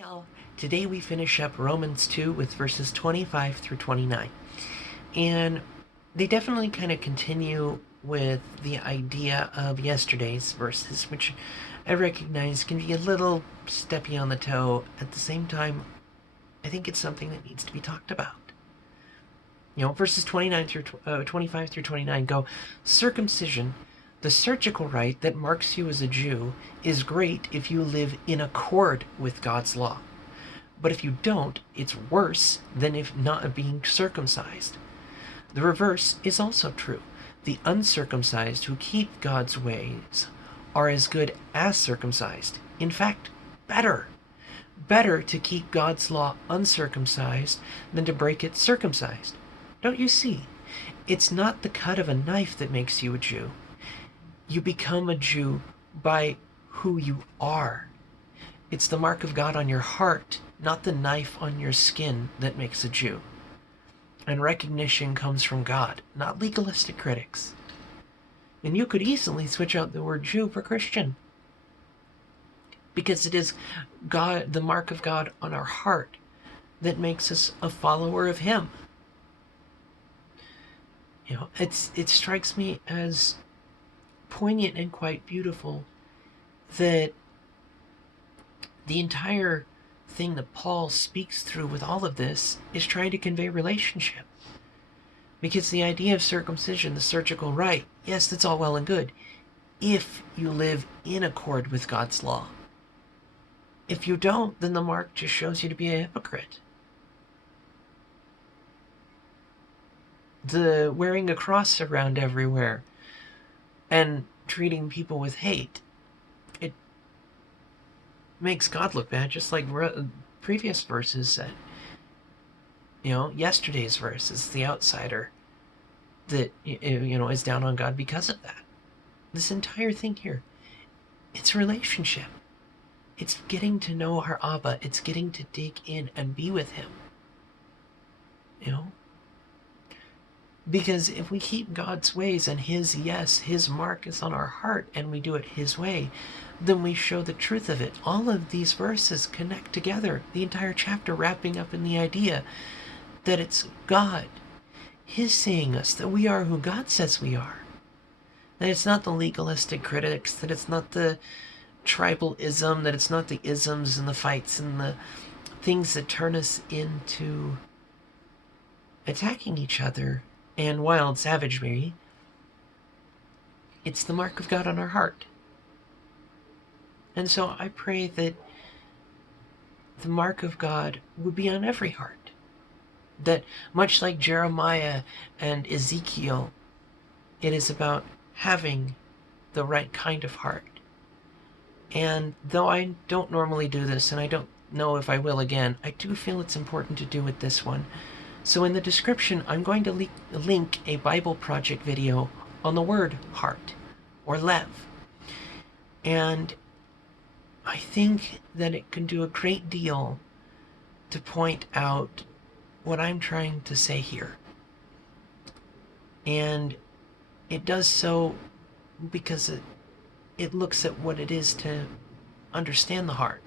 Y'all, today we finish up Romans 2 with verses 25 through 29. And they definitely kind of continue with the idea of yesterday's verses, which I recognize can be a little steppy on the toe. At the same time, I think it's something that needs to be talked about. Verses 25 through 29 go, circumcision, the surgical rite that marks you as a Jew, is great if you live in accord with God's law. But if you don't, it's worse than if not being circumcised. The reverse is also true. The uncircumcised who keep God's ways are as good as circumcised. In fact, better. Better to keep God's law uncircumcised than to break it circumcised. Don't you see? It's not the cut of a knife that makes you a Jew. You become a Jew by who you are. It's the mark of God on your heart, not the knife on your skin, that makes a Jew. And recognition comes from God, not legalistic critics. And you could easily switch out the word Jew for Christian, because it is God, the mark of God on our heart, that makes us a follower of Him. It strikes me as poignant and quite beautiful that the entire thing that Paul speaks through with all of this is trying to convey relationship. Because the idea of circumcision, the surgical rite, yes, that's all well and good if you live in accord with God's law. If you don't, then the mark just shows you to be a hypocrite. The wearing a cross around everywhere and treating people with hate, it makes God look bad, just like previous verses said. Yesterday's verse is the outsider that is down on God because of that. This entire thing here, it's relationship. It's getting to know our Abba. It's getting to dig in and be with Him. Because if we keep God's ways and His mark is on our heart, and we do it His way, then we show the truth of it. All of these verses connect together, the entire chapter wrapping up in the idea that it's God, His seeing us, that we are who God says we are. That it's not the legalistic critics, that it's not the tribalism, that it's not the isms and the fights and the things that turn us into attacking each other and wild savagery. It's the mark of God on our heart. And so I pray that the mark of God would be on every heart. That much like Jeremiah and Ezekiel, it is about having the right kind of heart. And though I don't normally do this, and I don't know if I will again, I do feel it's important to do with this one. So in the description, I'm going to link a Bible Project video on the word heart, or lev. And I think that it can do a great deal to point out what I'm trying to say here. And it does so because it looks at what it is to understand the heart.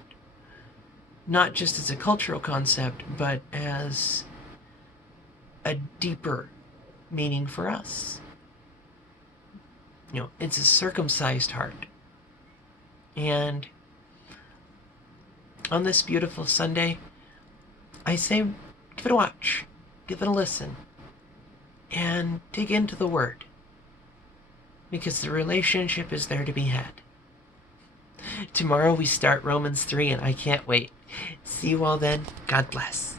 Not just as a cultural concept, but as a deeper meaning for us. It's a circumcised heart. And on this beautiful Sunday, I say, give it a watch, give it a listen, and dig into the Word, because the relationship is there to be had. Tomorrow we start Romans 3, and I can't wait. See you all then. God bless.